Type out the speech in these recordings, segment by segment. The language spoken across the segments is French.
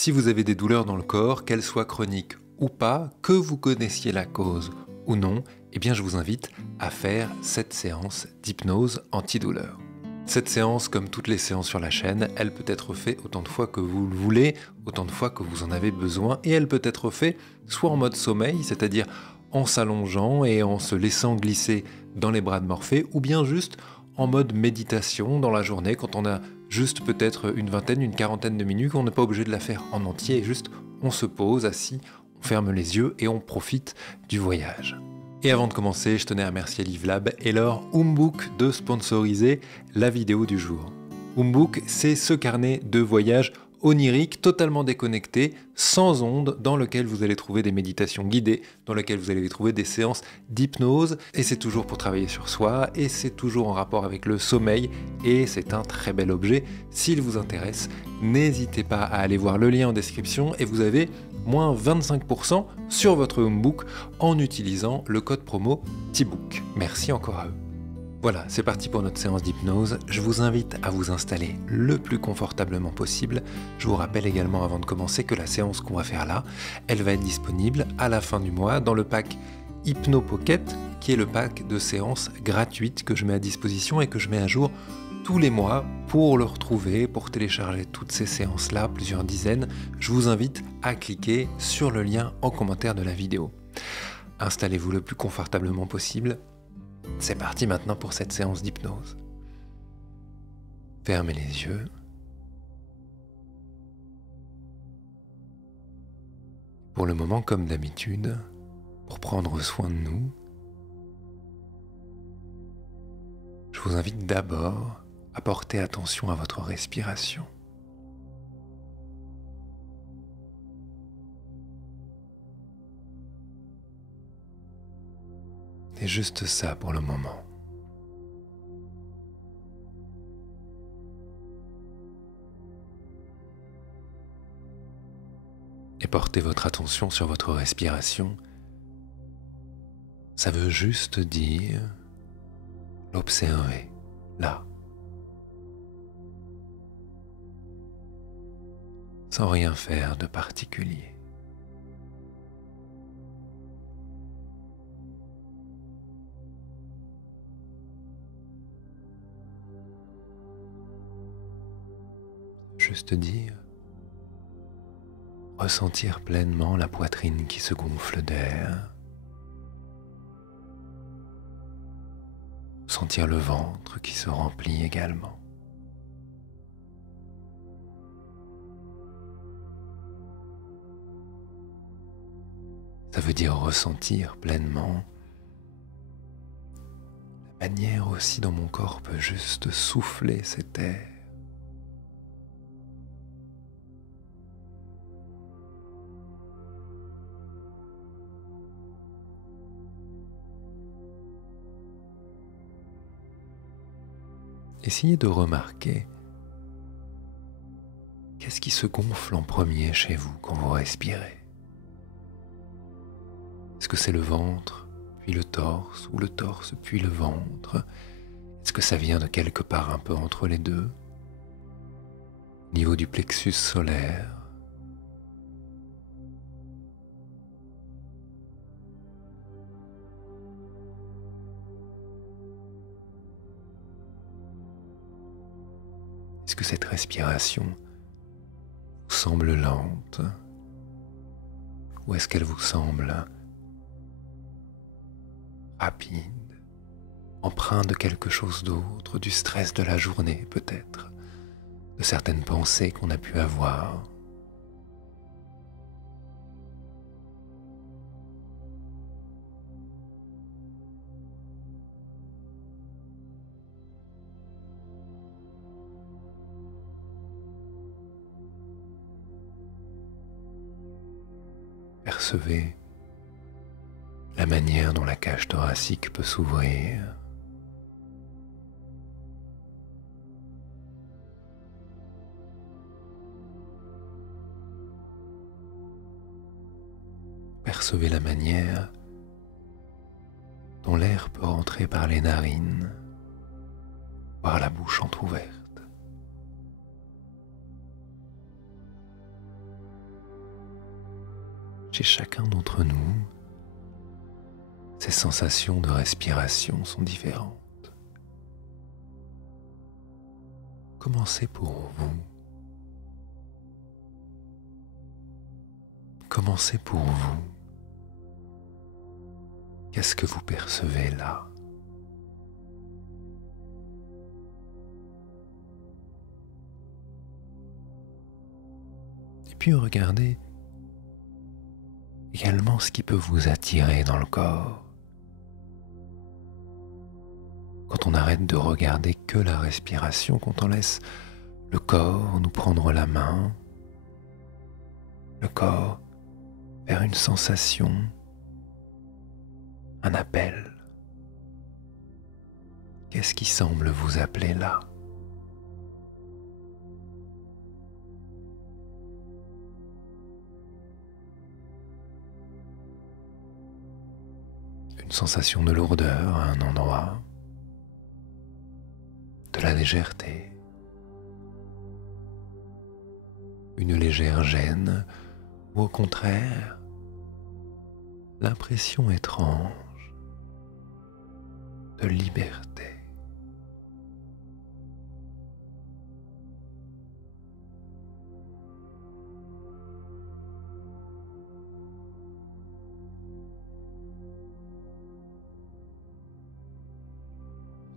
Si vous avez des douleurs dans le corps, qu'elles soient chroniques ou pas, que vous connaissiez la cause ou non, eh bien je vous invite à faire cette séance d'hypnose antidouleur. Cette séance, comme toutes les séances sur la chaîne, elle peut être faite autant de fois que vous le voulez, autant de fois que vous en avez besoin, et elle peut être faite soit en mode sommeil, c'est-à-dire en s'allongeant et en se laissant glisser dans les bras de Morphée, ou bien juste en mode méditation dans la journée, quand on a juste peut-être une vingtaine, une quarantaine de minutes, on n'est pas obligé de la faire en entier, juste on se pose assis, on ferme les yeux et on profite du voyage. Et avant de commencer, je tenais à remercier LiveLab et leur Umbook de sponsoriser la vidéo du jour. Umbook, c'est ce carnet de voyage onirique, totalement déconnecté, sans ondes, dans lequel vous allez trouver des méditations guidées, dans lequel vous allez trouver des séances d'hypnose, et c'est toujours pour travailler sur soi, et c'est toujours en rapport avec le sommeil, et c'est un très bel objet. S'il vous intéresse, n'hésitez pas à aller voir le lien en description, et vous avez moins 25% sur votre Umbook en utilisant le code promo TIBOOK. Merci encore à eux. Voilà, c'est parti pour notre séance d'hypnose. Je vous invite à vous installer le plus confortablement possible. Je vous rappelle également avant de commencer que la séance qu'on va faire là, elle va être disponible à la fin du mois dans le pack Hypno Pocket, qui est le pack de séances gratuites que je mets à disposition et que je mets à jour tous les mois. Pour le retrouver, pour télécharger toutes ces séances-là, plusieurs dizaines, je vous invite à cliquer sur le lien en commentaire de la vidéo. Installez-vous le plus confortablement possible. C'est parti maintenant pour cette séance d'hypnose. Fermez les yeux. Pour le moment, comme d'habitude, pour prendre soin de nous, je vous invite d'abord à porter attention à votre respiration. C'est juste ça pour le moment. Et porter votre attention sur votre respiration, ça veut juste dire l'observer, là. Sans rien faire de particulier. Juste dire, ressentir pleinement la poitrine qui se gonfle d'air, sentir le ventre qui se remplit également. Ça veut dire ressentir pleinement la manière aussi dont mon corps peut juste souffler cet air. Essayez de remarquer qu'est-ce qui se gonfle en premier chez vous quand vous respirez. Est-ce que c'est le ventre, puis le torse, ou le torse, puis le ventre? Est-ce que ça vient de quelque part un peu entre les deux? Au niveau du plexus solaire? Est-ce que cette respiration vous semble lente? Ou est-ce qu'elle vous semble rapide, empreinte de quelque chose d'autre, du stress de la journée peut-être, de certaines pensées qu'on a pu avoir? Percevez la manière dont la cage thoracique peut s'ouvrir. Percevez la manière dont l'air peut rentrer par les narines, par la bouche entrouverte. Chez chacun d'entre nous, ces sensations de respiration sont différentes. Commencez pour vous. Commencez pour vous. Qu'est-ce que vous percevez là? Et puis regardez également ce qui peut vous attirer dans le corps. Quand on arrête de regarder que la respiration, quand on laisse le corps nous prendre la main, le corps vers une sensation, un appel. Qu'est-ce qui semble vous appeler là? Une sensation de lourdeur à un endroit, de la légèreté, une légère gêne ou au contraire l'impression étrange de liberté.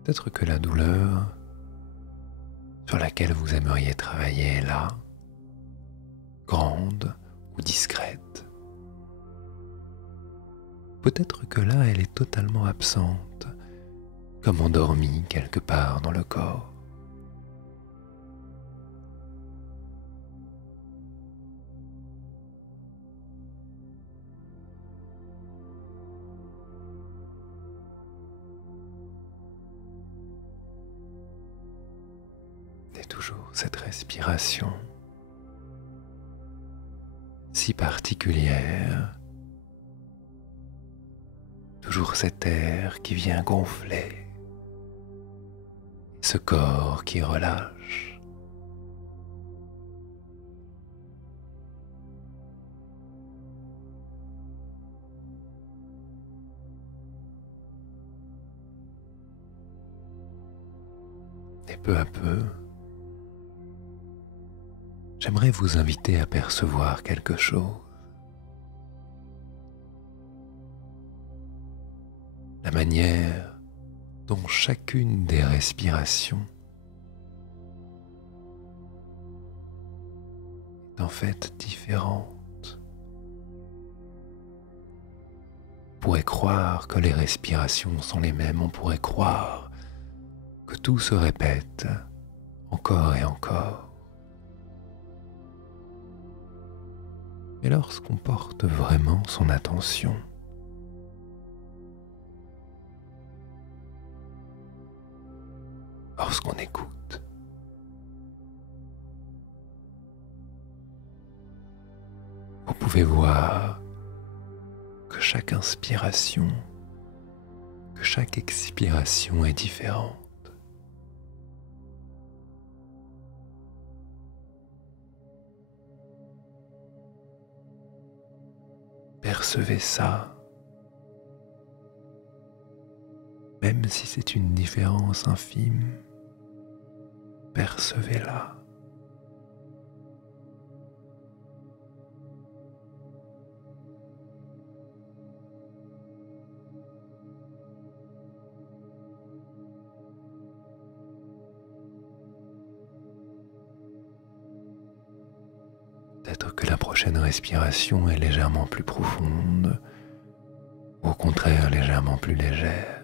Peut-être que la douleur sur laquelle vous aimeriez travailler est là, grande ou discrète. Peut-être que là, elle est totalement absente, comme endormie quelque part dans le corps. Et toujours cette respiration si particulière, toujours cet air qui vient gonfler, ce corps qui relâche. Et peu à peu, j'aimerais vous inviter à percevoir quelque chose. La manière dont chacune des respirations est en fait différente. On pourrait croire que les respirations sont les mêmes, on pourrait croire que tout se répète encore et encore. Mais lorsqu'on porte vraiment son attention, lorsqu'on écoute, vous pouvez voir que chaque inspiration, que chaque expiration est différente. Percevez ça, même si c'est une différence infime, percevez-la. Peut-être que la prochaine respiration est légèrement plus profonde, ou au contraire légèrement plus légère.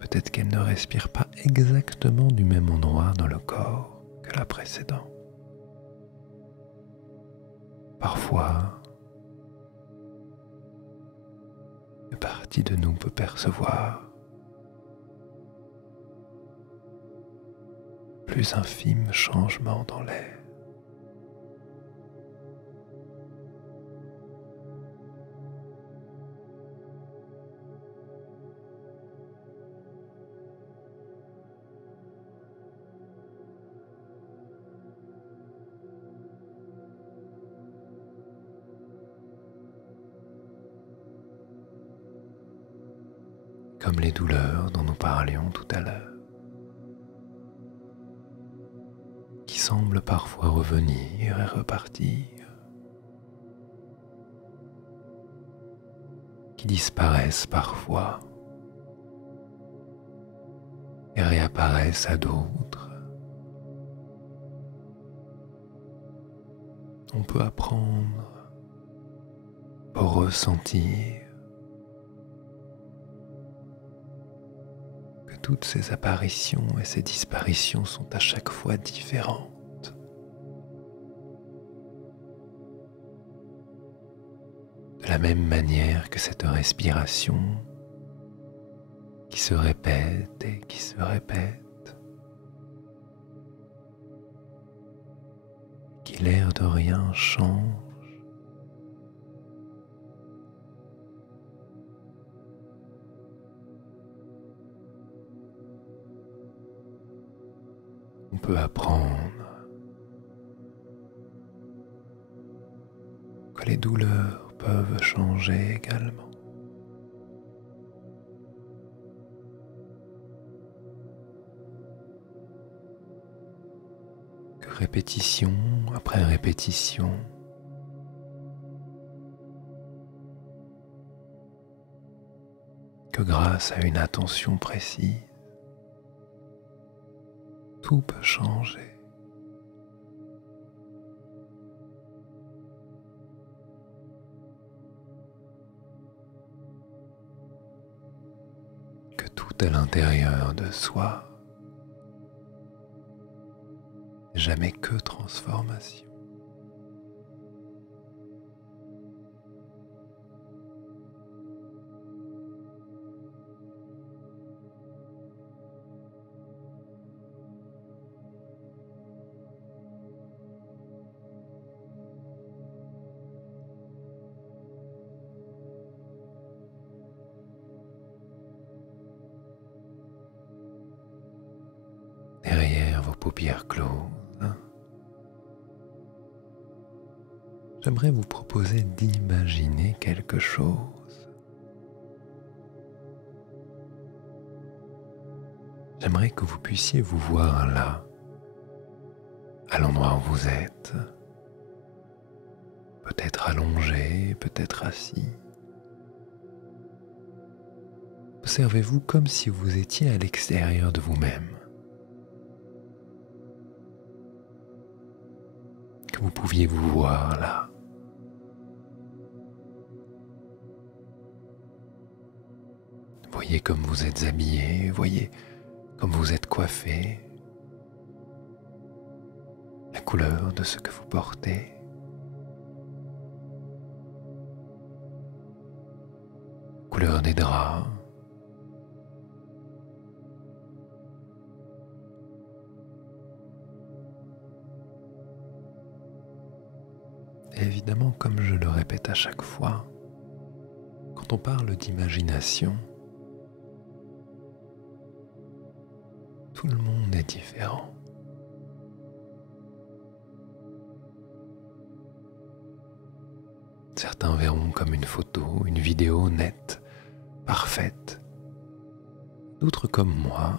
Peut-être qu'elle ne respire pas exactement du même endroit dans le corps que la précédente. Parfois, une partie de nous peut percevoir plus infime changement dans l'air. comme les douleurs dont nous parlions tout à l'heure, qui semblent parfois revenir et repartir, qui disparaissent parfois et réapparaissent à d'autres. On peut apprendre à ressentir que toutes ces apparitions et ces disparitions sont à chaque fois différentes. De la même manière que cette respiration qui se répète et qui se répète, qui l'air de rien change, on peut apprendre que les douleurs peuvent changer également. Que répétition après répétition, que grâce à une attention précise, tout peut changer. Que tout à l'intérieur de soi n'est jamais que transformation. Derrière vos paupières closes, j'aimerais vous proposer d'imaginer quelque chose. J'aimerais que vous puissiez vous voir là, à l'endroit où vous êtes, peut-être allongé, peut-être assis. Observez-vous comme si vous étiez à l'extérieur de vous-même. Que vous pouviez vous voir là. Voyez comme vous êtes habillé, voyez comme vous êtes coiffé, la couleur de ce que vous portez. Couleur des draps. Et évidemment, comme je le répète à chaque fois, quand on parle d'imagination, tout le monde est différent. Certains verront comme une photo, une vidéo nette, parfaite. D'autres comme moi,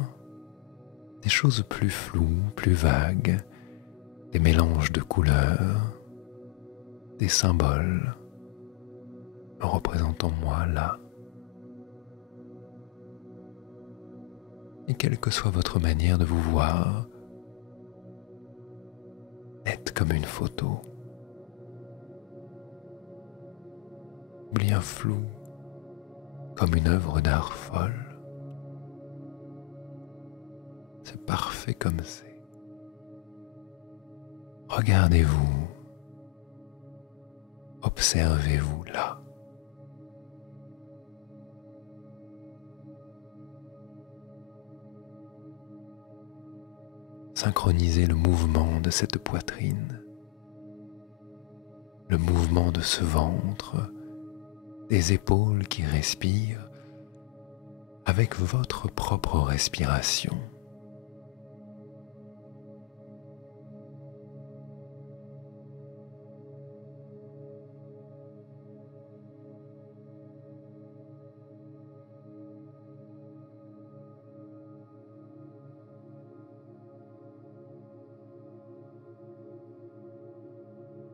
des choses plus floues, plus vagues, des mélanges de couleurs, des symboles me représentant moi là. Et quelle que soit votre manière de vous voir, nette comme une photo, ou bien floue comme une œuvre d'art folle, c'est parfait comme c'est. Regardez-vous, observez-vous là. Synchronisez le mouvement de cette poitrine, le mouvement de ce ventre, des épaules qui respirent avec votre propre respiration.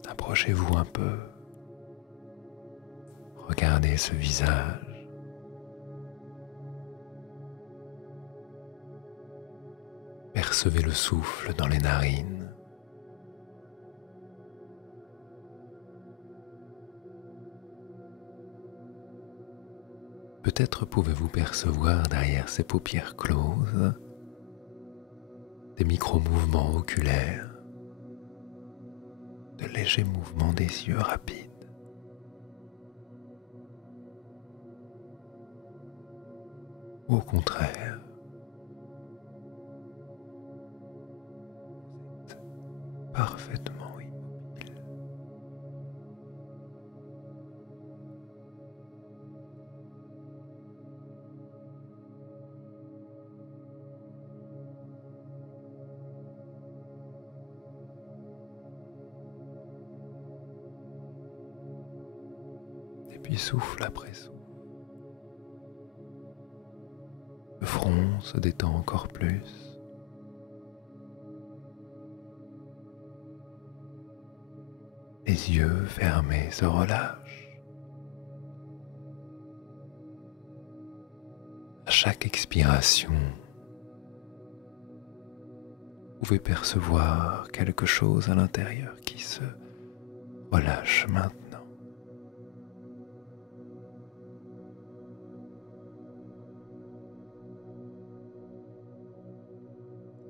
Approchez-vous un peu. Regardez ce visage. Percevez le souffle dans les narines. Peut-être pouvez-vous percevoir derrière ces paupières closes des micro-mouvements oculaires, de légers mouvements des yeux rapides. Ou au contraire, vous êtes parfaitement immobile. Et puis souffle après souffle. Le front se détend encore plus. Les yeux fermés se relâchent. À chaque expiration, vous pouvez percevoir quelque chose à l'intérieur qui se relâche maintenant.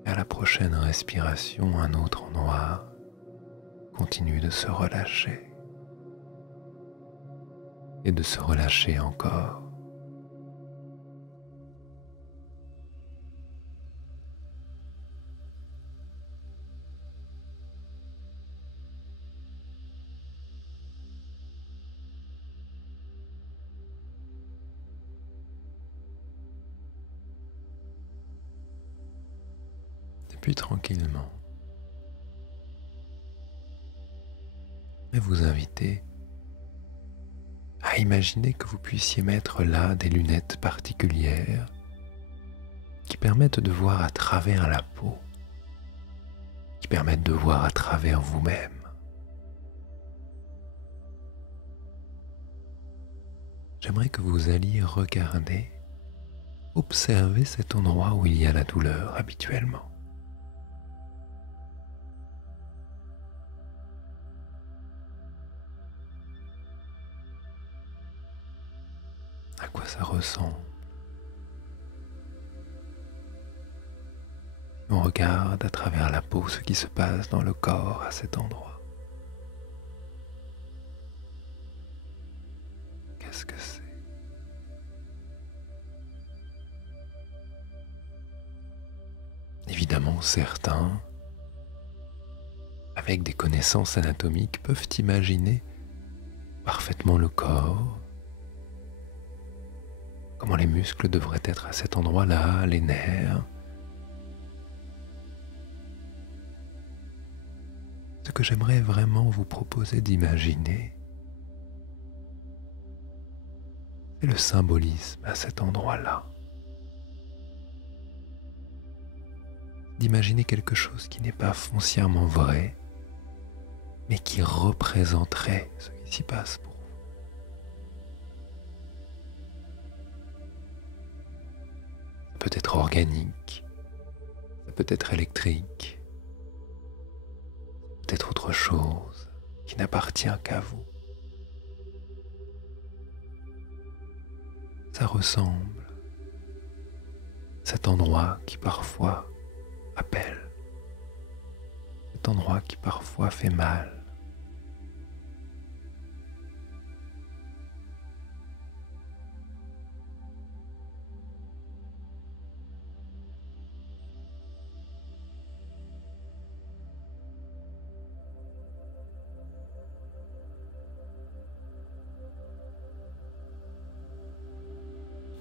Et à la prochaine respiration, un autre endroit continue de se relâcher et de se relâcher encore. Et puis tranquillement, je vais vous inviter à imaginer que vous puissiez mettre là des lunettes particulières qui permettent de voir à travers la peau, qui permettent de voir à travers vous-même. J'aimerais que vous alliez regarder, observer cet endroit où il y a la douleur habituellement. À quoi ça ressemble? On regarde à travers la peau ce qui se passe dans le corps à cet endroit. Qu'est-ce que c'est? Évidemment, certains, avec des connaissances anatomiques, peuvent imaginer parfaitement le corps, comment les muscles devraient être à cet endroit-là, les nerfs. Ce que j'aimerais vraiment vous proposer d'imaginer, c'est le symbolisme à cet endroit-là. D'imaginer quelque chose qui n'est pas foncièrement vrai, mais qui représenterait ce qui s'y passe pour vous. Ça peut être organique, ça peut être électrique, peut-être autre chose qui n'appartient qu'à vous. Ça ressemble à cet endroit qui parfois appelle, cet endroit qui parfois fait mal.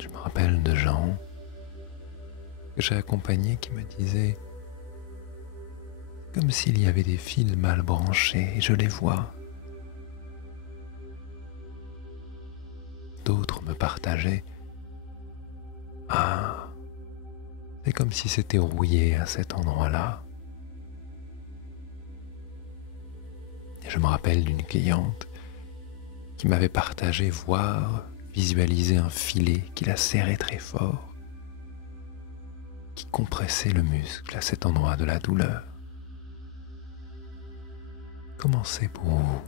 Je me rappelle de gens que j'ai accompagnés qui me disaient comme s'il y avait des fils mal branchés et je les vois. D'autres me partageaient « Ah, c'est comme si c'était rouillé à cet endroit-là. » Et Je me rappelle d'une cliente qui m'avait partagé visualiser un filet qui la serrait très fort, qui compressait le muscle à cet endroit de la douleur. Comment c'est pour vous?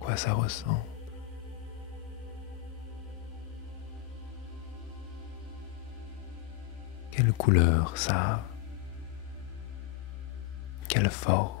Quoi ça ressemble? Quelle couleur ça a? Quelle forme?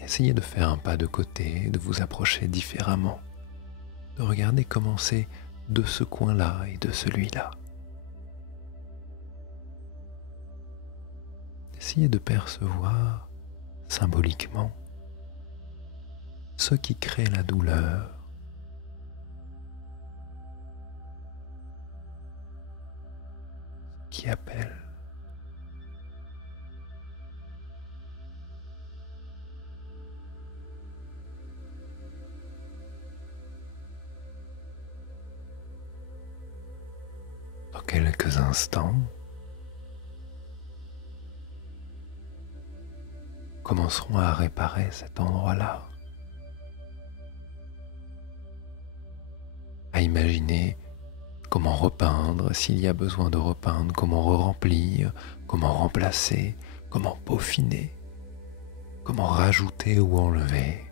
Essayez de faire un pas de côté, de vous approcher différemment, de regarder comment c'est de ce coin-là et de celui-là. Essayez de percevoir symboliquement ce qui crée la douleur, qui appelle. Dans quelques instants, commencerons à réparer cet endroit-là, à imaginer comment repeindre s'il y a besoin de repeindre, comment remplir, comment remplacer, comment peaufiner, comment rajouter ou enlever,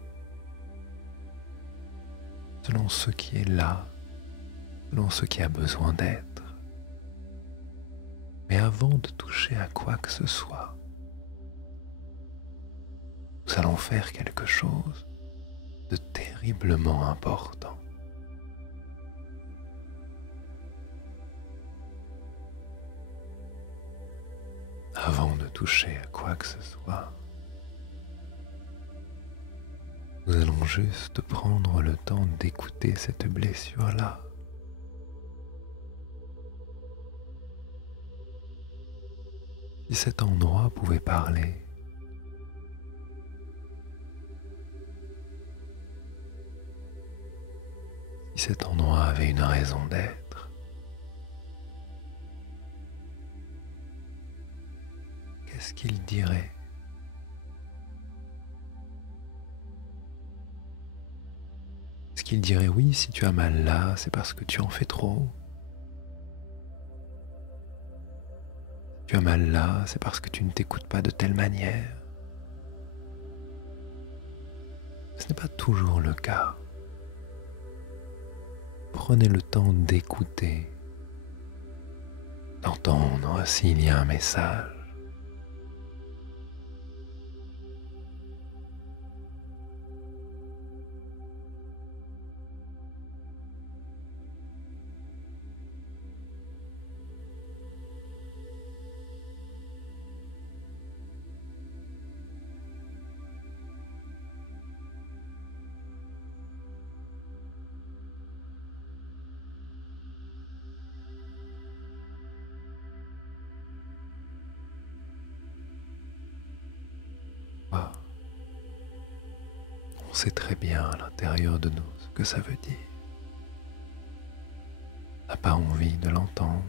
selon ce qui est là, selon ce qui a besoin d'être. Mais avant de toucher à quoi que ce soit, nous allons faire quelque chose de terriblement important. Avant de toucher à quoi que ce soit, nous allons juste prendre le temps d'écouter cette blessure-là. Si cet endroit pouvait parler, si cet endroit avait une raison d'être, qu'est-ce qu'il dirait? Est-ce qu'il dirait oui, si tu as mal là, c'est parce que tu en fais trop? Si tu as mal là, c'est parce que tu ne t'écoutes pas de telle manière? Ce n'est pas toujours le cas. Prenez le temps d'écouter, d'entendre s'il y a un message. On sait très bien à l'intérieur de nous ce que ça veut dire. On n'a pas envie de l'entendre,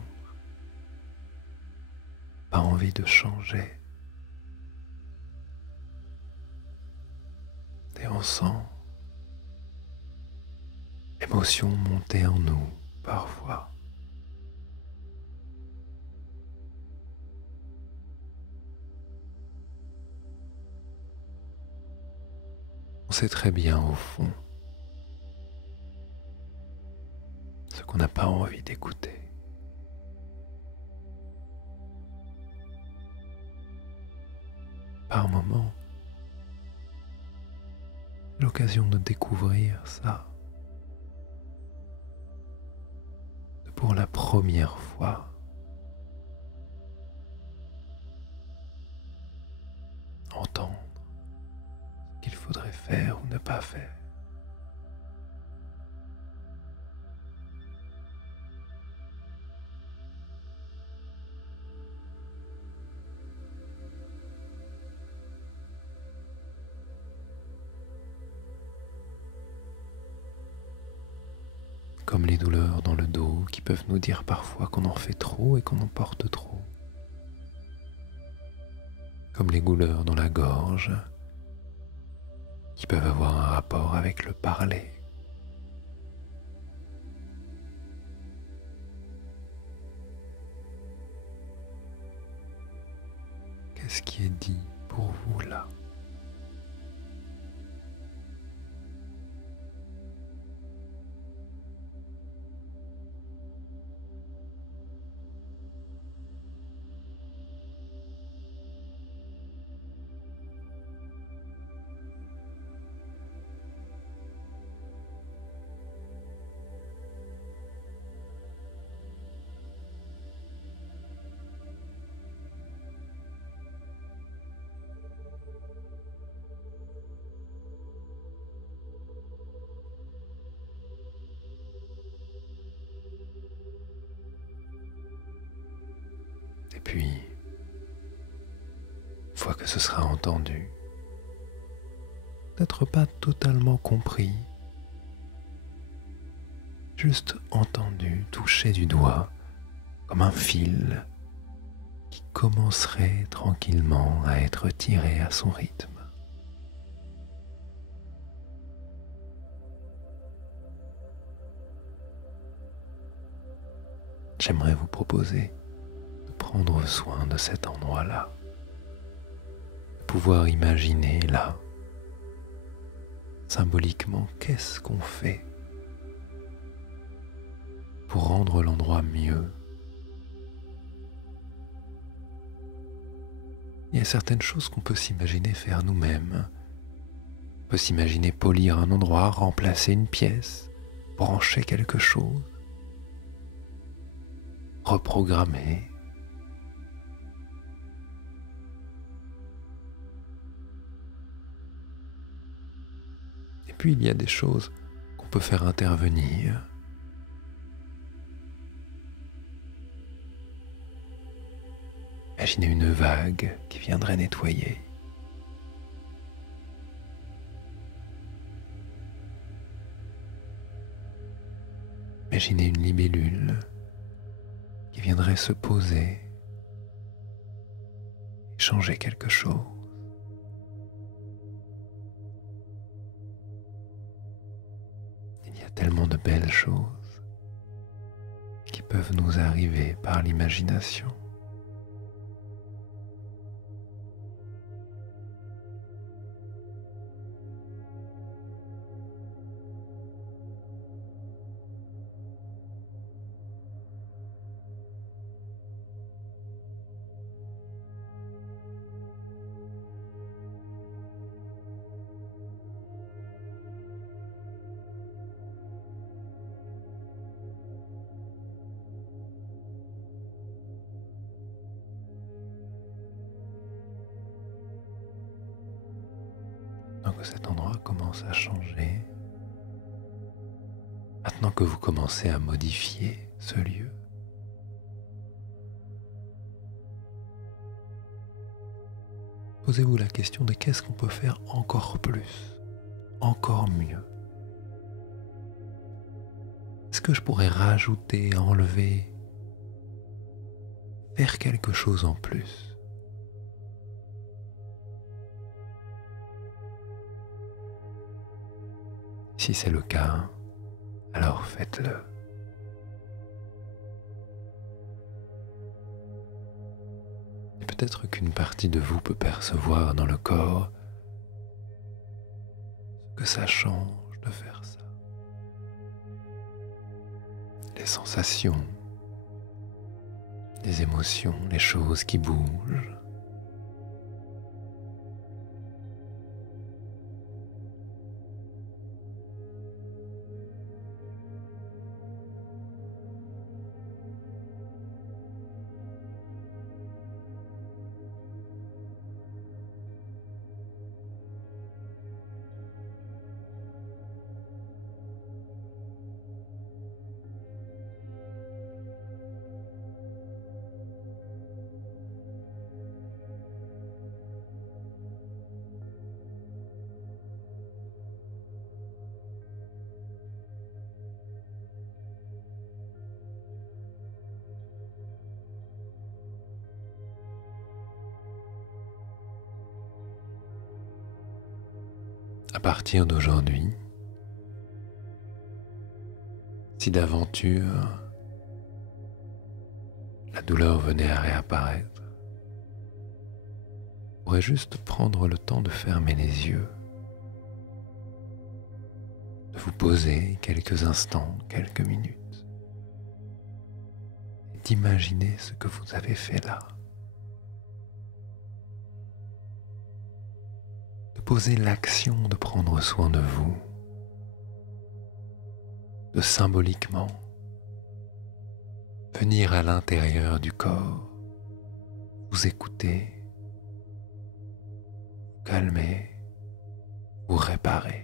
pas envie de changer. Et on sent l'émotion monter en nous parfois. On sait très bien au fond ce qu'on n'a pas envie d'écouter. Par moments, c'est l'occasion de découvrir ça. De pour la première fois, entendre ce qu'il faudrait faire ou ne pas faire. comme les douleurs dans le dos qui peuvent nous dire parfois qu'on en fait trop et qu'on en porte trop, comme les douleurs dans la gorge qui peuvent avoir un rapport avec le parler. Qu'est-ce qui est dit pour vous là? Et puis, une fois que ce sera entendu, peut-être pas totalement compris, juste entendu, touché du doigt, comme un fil qui commencerait tranquillement à être tiré à son rythme. J'aimerais vous proposer de prendre soin de cet endroit-là, de pouvoir imaginer là, symboliquement, qu'est-ce qu'on fait pour rendre l'endroit mieux. Il y a certaines choses qu'on peut s'imaginer faire nous-mêmes. On peut s'imaginer polir un endroit, remplacer une pièce, brancher quelque chose, reprogrammer. Et puis il y a des choses qu'on peut faire intervenir. Imaginez une vague qui viendrait nettoyer. Imaginez une libellule qui viendrait se poser et changer quelque chose. Il y a tellement de belles choses qui peuvent nous arriver par l'imagination. Maintenant que cet endroit commence à changer, maintenant que vous commencez à modifier ce lieu, posez-vous la question de qu'est-ce qu'on peut faire encore plus, encore mieux. Est-ce que je pourrais rajouter, enlever, faire quelque chose en plus? Si c'est le cas, alors faites-le. Et peut-être qu'une partie de vous peut percevoir dans le corps ce que ça change de faire ça. Les sensations, les émotions, les choses qui bougent. À partir d'aujourd'hui, si d'aventure la douleur venait à réapparaître, vous pourrez juste prendre le temps de fermer les yeux, de vous poser quelques instants, quelques minutes, et d'imaginer ce que vous avez fait là. De poser l'action de prendre soin de vous, de symboliquement venir à l'intérieur du corps, vous écouter, vous calmer, vous réparer.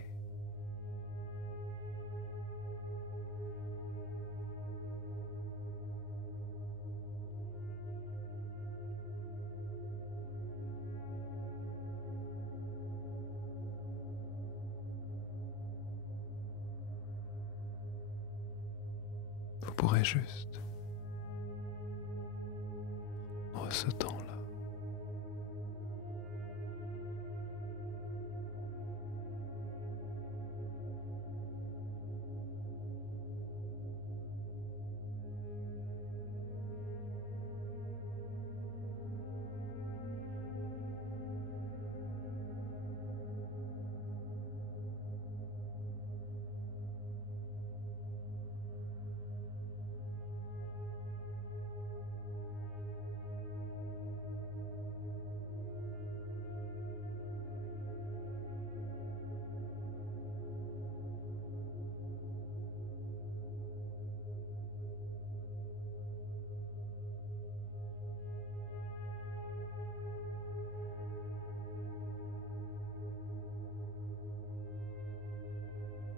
Vous pourrez juste prendre ce temps-là.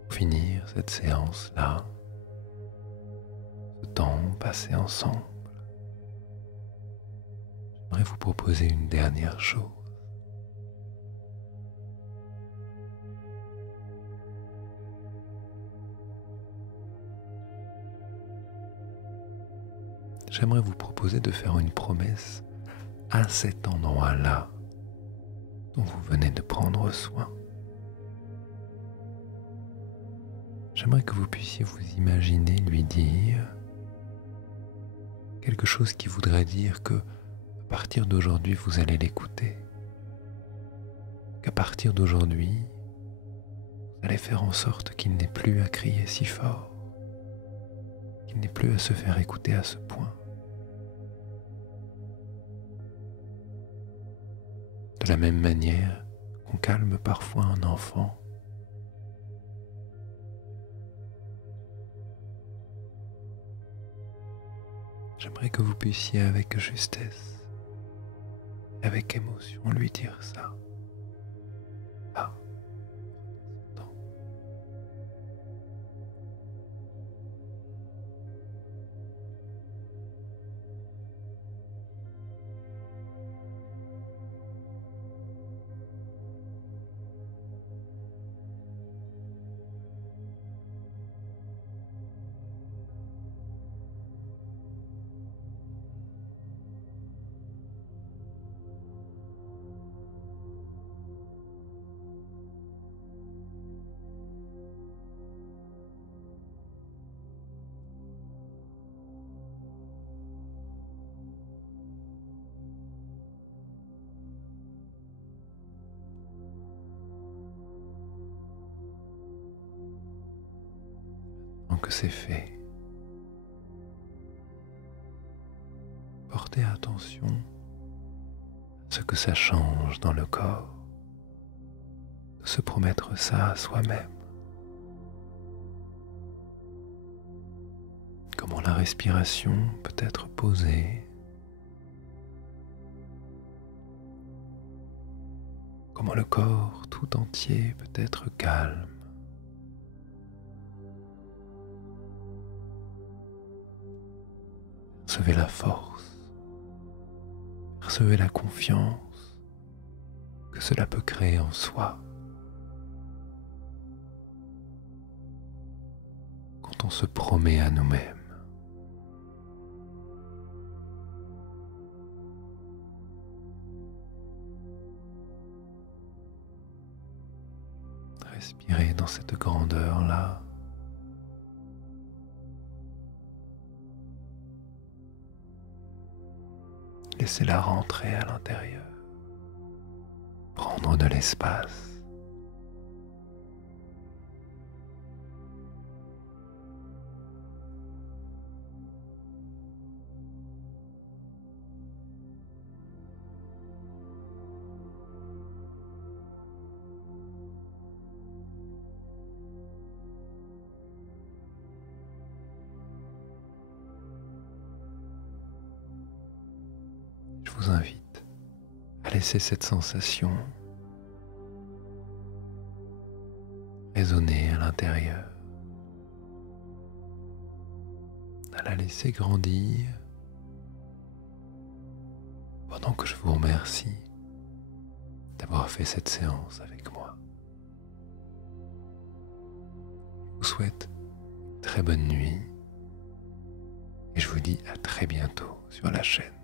Pour finir cette séance-là, ce temps passé ensemble, j'aimerais vous proposer une dernière chose. J'aimerais vous proposer de faire une promesse à cet endroit-là dont vous venez de prendre soin. J'aimerais que vous puissiez vous imaginer lui dire quelque chose qui voudrait dire que, à partir d'aujourd'hui, vous allez l'écouter. Qu'à partir d'aujourd'hui, vous allez faire en sorte qu'il n'ait plus à crier si fort, qu'il n'ait plus à se faire écouter à ce point. De la même manière qu'on calme parfois un enfant, j'aimerais que vous puissiez avec justesse, avec émotion lui dire ça. Là, prenez ce temps. Tant que c'est fait, portez attention à ce que ça change dans le corps, de se promettre ça à soi-même. Comment la respiration peut être posée, comment le corps tout entier peut être calme. Percevez la force, percevez la confiance que cela peut créer en soi. Quand on se promet à nous-mêmes. dans cette grandeur-là. Laissez-la rentrer à l'intérieur, prendre de l'espace. Je vous invite à laisser cette sensation résonner à l'intérieur, à la laisser grandir pendant que je vous remercie d'avoir fait cette séance avec moi. Je vous souhaite une très bonne nuit et je vous dis à très bientôt sur la chaîne.